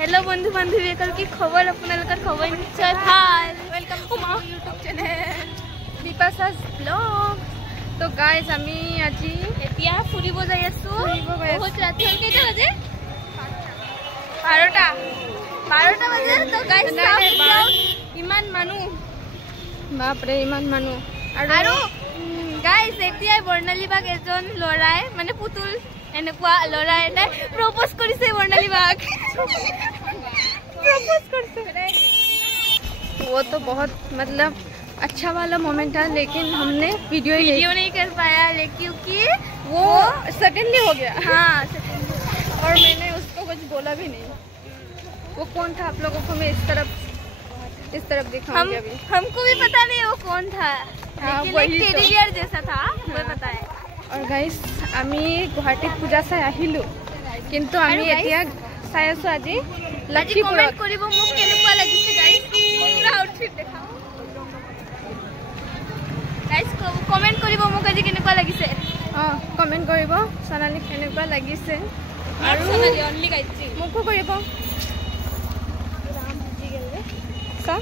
Hello बंधु बान्धवीসকল কি খবৰ আপোনালোকৰ খবৰ নিশ্চয় ভাল welcome to my YouTube channel Bipasha's blog তো গাইস আমি আজি এতিয়া ফুৰিব যাই আছো বহুত ৰাতি হ'ল কেইটা বাজে 12টা বাজে তো গাইস ইমান মানুহ বাপৰে ইমান মানুহ আৰু গাইস এতিয়া বৰ্ণালী বাগ এজন লৰাই মানে পুতুল এনেকুৱা লৰাই এটা প্ৰপ'জ কৰিছে বৰ্ণালী বাগ प्रपोज करते वो तो बहुत मतलब अच्छा वाला मोमेंट था लेकिन हमने वीडियो नहीं कर पाया लेकिन क्योंकि वो सडनली हो गया हाँ और मैंने उसको कुछ बोला भी नहीं वो कौन था आप लोगों को मैं इस तरफ दिखाऊंगी अभी हमको भी पता नहीं वो कौन था लेकिन एक टेडी बियर जैसा था वो पता है और गाइस आमी गुवाहाटी पूजा से आहिलो किंतु आमी एतिया চাই আছো আজি লক্ষীপুৰত কমেন্ট কৰিব মোক কেনেকুৱা লাগিছে গাইস পুৰা আউটফিট দেখাও গাইস কমেন্ট কৰিব মোক আজি কেনেকুৱা লাগিছে কমেন্ট কৰিব সোনালী কেনেকুৱা লাগিছে আৰু সোনালী অনলি গাইছি মোকো কৰিব ৰাম বুজি গলে কা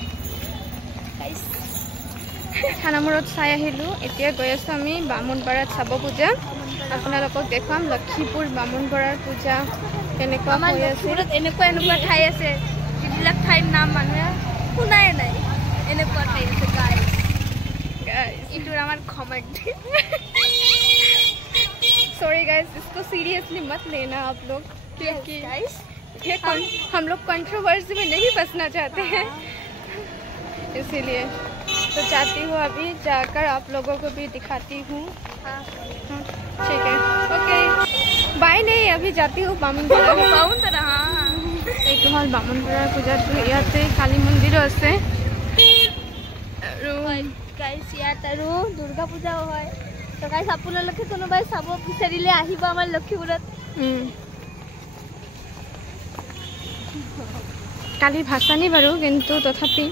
গাইস থানামুৰত চাই আহিলো এতিয়া গৈ আছো আমি বামুণপাৰাত চাব পূজা আপোনালোকক দেখাম লক্ষীপুৰ বামুণপাৰাৰ পূজা কেনেকুৱা হৈ আছে এনেকুৱা ঠাই আছে যিবিলাক ঠাইৰ নাম মানুহে শুনাই নাই এনেকুৱা ঠাই আছে গাইস ইটোৰ আমাৰ কমেন্ট सॉरी गाइस इसको सीरियसली मत लेना आप लोग क्योंकि हम लोग कंट्रोवर्सी में नहीं फंसना चाहते हैं इसीलिए तो चाहती हूँ अभी जाकर आप लोगों को भी दिखाती हूँ ठीक है ओके बाय नहीं अभी जाती हूँ बामुनपारा एक हल बामुनपारा पूजा इते काली मंदिर আছে गाइस ইয়াত আৰু দুৰ্গা পূজা হয় তো গাইস আপোনালোকে কোনোবাই চাব বিচাৰিলে আহিব আমাৰ লক্ষীপুৰত কালি ভাসানি বাৰু কিন্তু তথাপি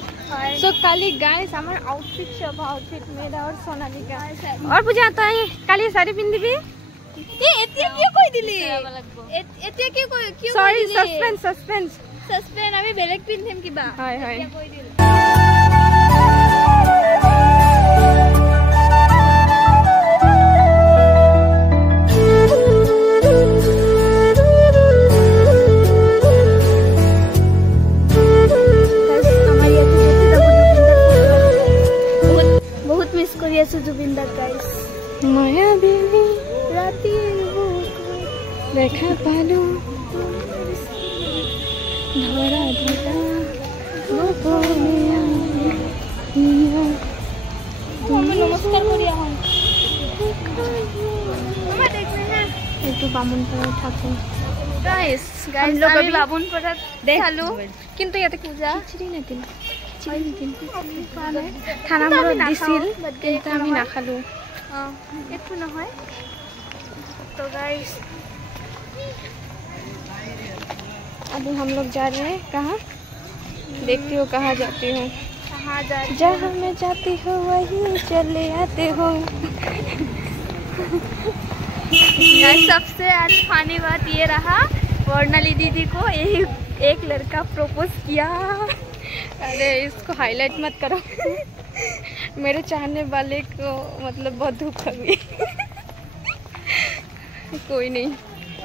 सो काली गाइस हमार आउटफिट सब आउटफिट मेरा और सोनाली का और पूजा तो काली साड़ी पिंदिबी ए एतिया क्यों कोइ दिली एतिया क्यों सॉरी सस्पेंस আমি বেলেগ পিন্ধিম কিবা হয় হয় कोइ दिल जुबिंदर गाइस माया बेबी राती देखा पालू धरा धरा नमस्कार करिया हम मामा देखना ना ये तो बामुनपारा ठाकुर गाइस हम लोग अभी बामुनपारा देखालु किंतु याते पूजा खिचड़ी ना दिल থানামুৰত দিছিল কিন্তু আমি নাখালো একটু নহয় तो गाइस अभी हम लोग जा रहे हैं कहाँ देखती हो कहाँ जाती हूँ जहाँ मैं जाती हूँ वही चले आते हो सबसे आज फनी बात ये रहा वर्णाली दीदी को एक लड़का प्रपोज किया अरे इसको हाईलाइट मत करो मेरे चाहने वाले को मतलब बहुत दुख हुई कोई नहीं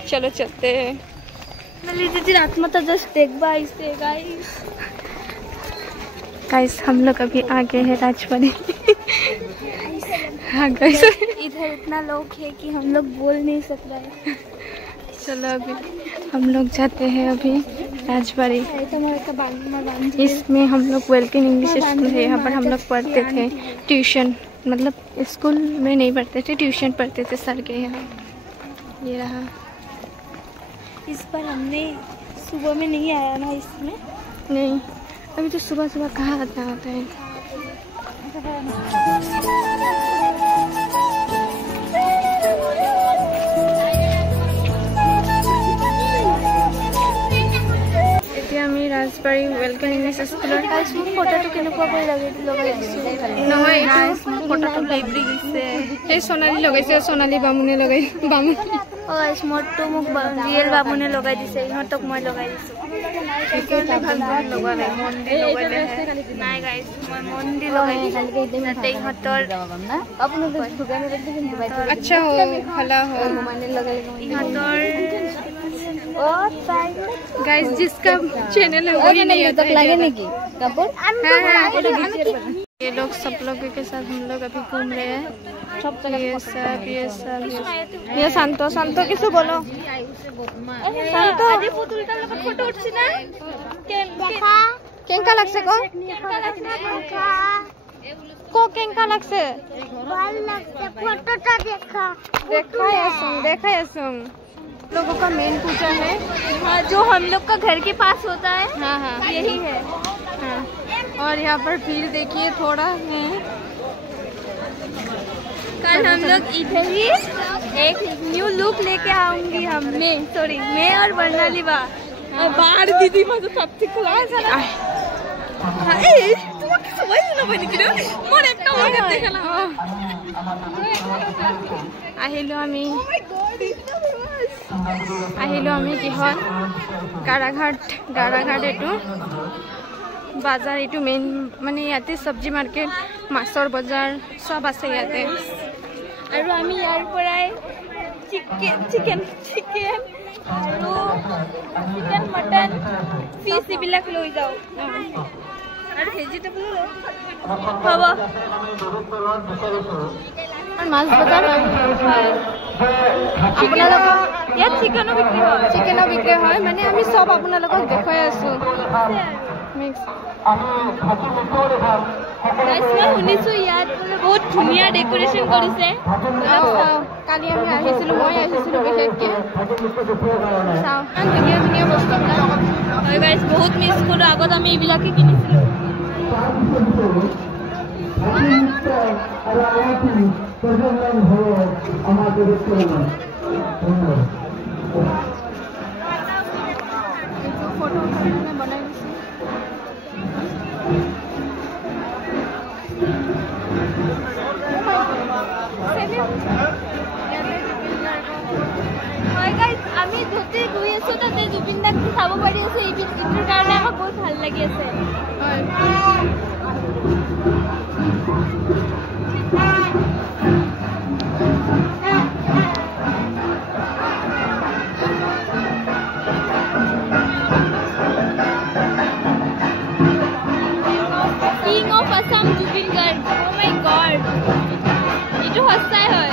चलो चलते हैं दीदी रात में तो जस्ट देखबा इसे गाइस हम लोग अभी आगे है राजपरी हाँ गाइस इधर इतना लोग है कि हम लोग बोल नहीं सक रहे चलो अभी हम लोग जाते हैं अभी राजबाड़ी इसमें हम लोग वेलकम इंग्लिश स्कूल है यहाँ पर हम लोग पढ़ते थे ट्यूशन मतलब स्कूल में नहीं पढ़ते थे ट्यूशन पढ़ते थे सर के यहाँ ये रहा इस पर हमने सुबह में नहीं आया ना इसमें नहीं अभी तो सुबह सुबह कहाँ आता होता है আমি রাজবাড়ী ওয়েলকাম ইংলিশ স্কুলৰ ফটোটো কেনেকুৱা কৰি লগাই দিছোঁ নহয় এইটো ফটোটো লাইব্ৰেৰী গৈছে এই সোণালী লগাইছে সোণালী বামুণে লগাই বামুণ স্মৰ্টটো মোক ৰিয়েল বামুণে লগাই দিছে ইহঁতক মই লগাই দিছোঁ কাৰণে ভাল লগা নাই মন্দিৰ লগাইলে নাই গাইছ মই মন্দিৰ লগাই তাতে ইহঁতৰ আচ্ছা हो भला हो इहातर गाइस जिसका चैनल है वही नहीं है तो लगे नहीं कपूर ये लोग सब लोग के साथ हम लोग अभी घूम रहे हैं सब जगह ये सब ये शांतो शांतो किसु बोलो शांतो आज पुतुलटा লগত फोटो उठছি ना দেখা केंका लागছে को को केंका लागছে ভাল লাগছে फोटोটা देखा देखाय असुम लोगों का मेन पूजा है जो हम लोग का घर के पास होता है हाँ हाँ यही है हाँ। और यहाँ पर भीड़ देखिए थोड़ा है कल हम लोग इधर ही एक न्यू लुक लेके आऊंगी मैं और वर्णाली बा बाहर दीदी मजा सबसे क्लास है আহিলো আমি কিহত গাৰাঘাট এটো বাজাৰ এটো মেইন মানে ইয়াতে সবজি মাৰ্কেট মাছৰ বজাৰ সব আছে ইয়াতে আৰু আমি ইয়াৰ পৰাই চিকেন মটন ফিশ ইবিলাক লৈ যাও আৰু ভেজিটেবল হ'ব মাছ বজাৰ আপোনালোকক ইয়াত চিকেনো বিক্ৰী হয় মানে আমি সব আপোনালোকক দেখাই আছো মিক্স শুনিছো ইয়াত বহুত ধুনীয়া ডেকৰেশ্যন কৰিছে কালি আমি আহিছিলো মই আহিছিলো বিশেষকে চাওঁ ধুনীয়া বস্তু হয় গাইছ বহুত মিছ কৰো আগত আমি এইবিলাকে কিনিছিলো আমি যতে গৈ আছো তাতে জুবিন দাক চাব পাৰি আছে এইটোৰ কাৰণে আমাক বহুত ভাল লাগি আছে কিং অফ আসাম জুবিন গাৰ্গ ও মাই গড এইটো সঁচাই হয়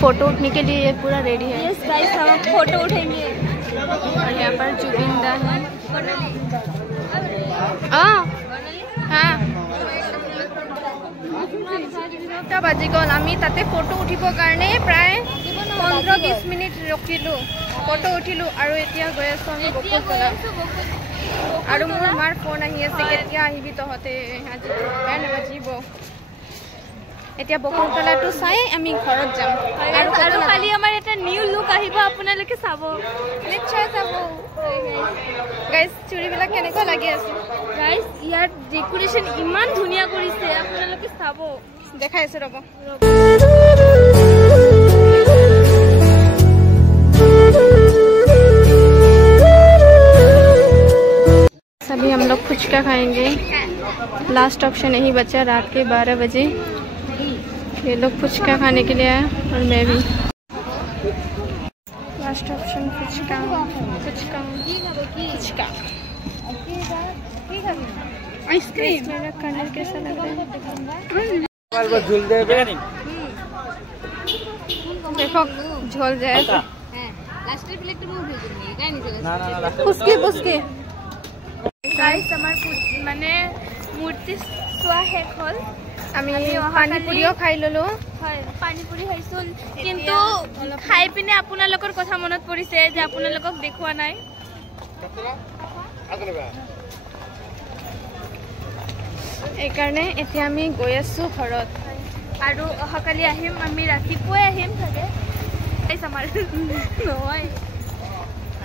फोटो उठने के लिए ये पूरा रेडी है यस गाइस हम फोटो उठेंगे और यहाँ पर जुबिन दा है हाँ बाजी गल आमी ताते फोटो उठिबो कारणे प्राय 15-20 मिनिट रखिलु फोटो उठिलु और एतिया गय आछो आमी बकुलतला और मोर मार फोन आहि आछे केतिया आहिबि तहते আজি कान बाजिबो এতিয়া বকুলতলাটো চাই আমি ঘৰত যাম আৰু কালি আমাৰ এটা নিউ লুক আহিব আপোনালোকে চাব নিশ্চয় চাব গাইস চুৰিবিলাক কেনেকৈ লাগি আছে গাইস ইয়াৰ ডেকোৰেশন ইমান ধুনিয়া কৰিছে আপোনালোকে চাব দেখাই আছো ৰব अभी हम लोग फुचका खाएंगे लास्ट ऑप्शन यही बचा रात के 12 बजे ये लोग फुचका खाने के लिए आए और मैं भी last option phuchka phuchka phuchka ice cream मेरा कर्नल कैसा लग रहा है देखो झोल जाए उसके उसके गाइस আমার মানে মূর্তি সোয়া শেষ হল আমি পানীপুৰিও খাই ললো হয় পানীপুৰি খাইছো কিন্তু খাই পিনে আপোনালোকৰ কথা মনত পৰিছে যে আপোনালোকক দেখুৱা নাই এই কাৰণে এতিয়া আমি গৈ আছো ঘৰত আৰু অহাকালি আহিম আমি ৰাতিপুৱাই আহিম থাকে গাইস আমাৰ নহয়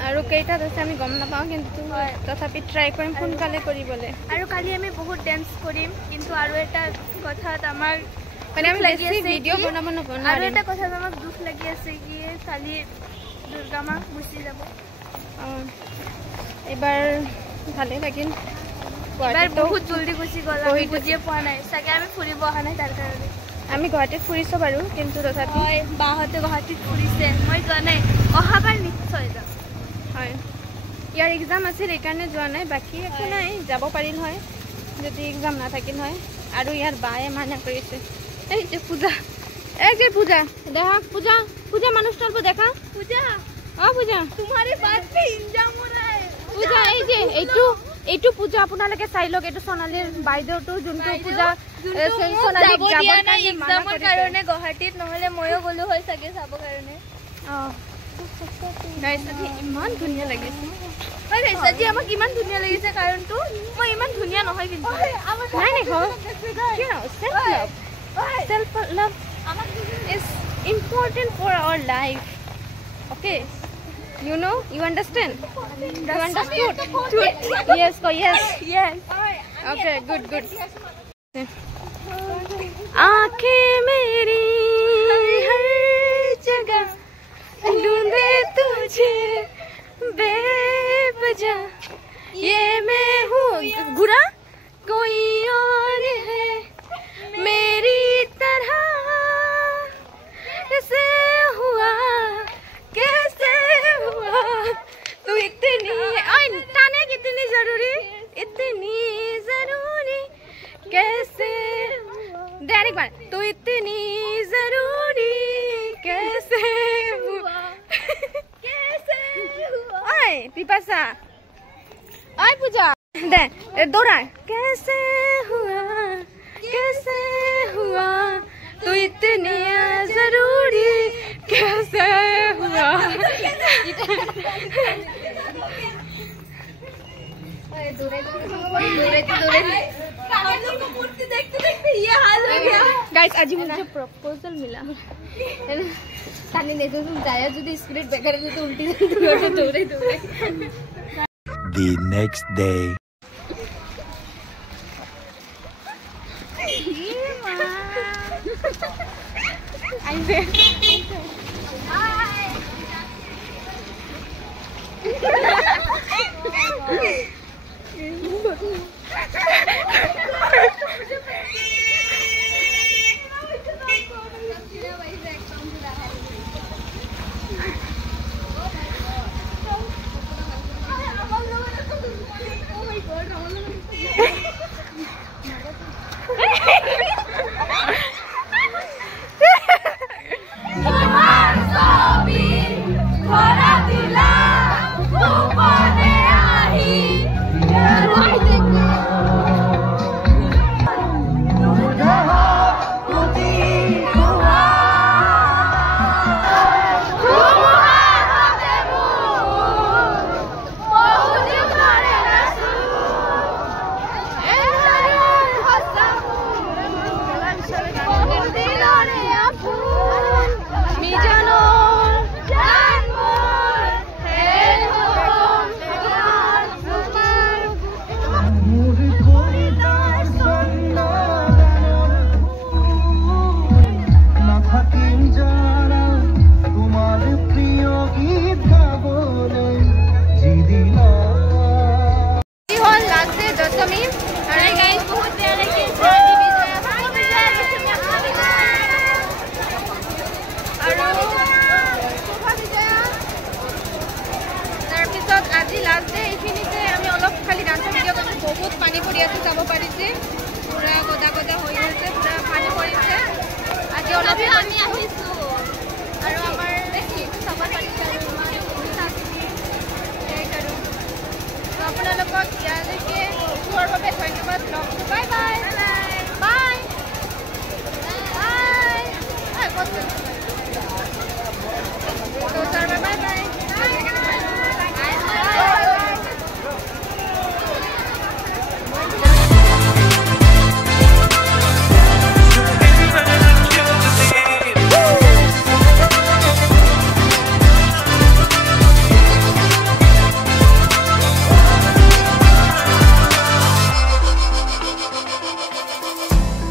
আৰু কেইটাত আছে আমি গম নাপাওঁ কিন্তু তথাপি ট্ৰাই কৰিম সোনকালে কৰিবলৈ আৰু কালি আমি বহুত ডান্স কৰিম কিন্তু আৰু এটা কথাত আমাৰ মানে আমি বেছি ভিডিঅ' বনাব নোৱাৰিম আৰু এটা কথাত আমাক দুখ লাগি আছে কি কালি দুৰ্গা মা গুচি যাব এবাৰ ভালে লাগিল এবাৰ বহুত জলদি গুচি গ'ল আমি বুজিয়ে পোৱা নাই চাগে আমি ফুৰিব অহা নাই তাৰ কাৰণে আমি গুৱাহাটীত ফুৰিছো বাৰু কিন্তু তথাপি বাহঁতে গুৱাহাটীত ফুৰিছে মই যোৱা নাই অহাবাৰ নিশ্চয় যাম হয় ইয়াৰ এক্সাম আছিল এইকাৰণে যোৱা নাই বাকী একো নাই যাব পাৰিল হয় যদি এক্সাম নাথাকিল হয় আৰু ইয়াৰ বায়ে মানা কৰিছে এই যে পূজা এই যে পূজা দেখা পূজা পূজা মানুহটো দেখা পূজা পূজা তোমাৰে বাত পে ইনজাম हो रहा है পূজা এই যে এইটো পূজা আপোনালোকে চাই লওক এইটো সোণালীৰ বাইদেউটো যোনটো পূজা সোণালীক যাবৰ কাৰণে এক্সামৰ কাৰণে গুৱাহাটীত নহলে ময়ো গলো হয় চাগে চাব কাৰণে গাইস আজি ইমান ধুনিয়া লাগিছে হয় গাইস আজি আমাক ইমান ধুনিয়া লাগিছে কাৰণটো মই ইমান ধুনিয়া নহয় কিন্তু নাই নাই ঘৰ কি না self love is important for our life okay you know you understand you understood yes go yes okay good आंखें मेरी हर जगह ढूंढे तुझे बेवजह ये मैं हूँ बुरा कोई और है मेरी तरह कैसे हुआ तू इतनी ताने कितनी जरूरी कैसे डायरेक्ट बात तू इतनी जरूरी कैसे हुआ ओए पिपासा ओए पूजा दे दोरा कैसे हुआ तू इतनी जरूरी कैसे हुआ गाइस आज मुझे प्रपोजल मिला तानी ने तुम जाया जो स्क्रिप्ट बेकार तो उल्टी दौड़े The next day আমি আৰু গাইজ বহুত বেয়া লাগিছে তাৰপিছত আজি লাষ্ট ডে এইখিনিতে আমি অলপ খালি ডান্সৰ ভিডিঅ' কৰিছোঁ বহুত পানী পৰি আছে চাব পাৰিছে পুৰা গদা গদা হৈ আছে পুৰা পানী পৰিছে আজি অলপ আমি আহিছোঁ আৰু আমাৰ চাব পাৰিছে আপোনালোকক ইয়ালৈকে চোৱাৰ বাবে ধন্যবাদ ব্লগটো bye bye bye bye bye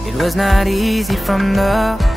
It was not easy from the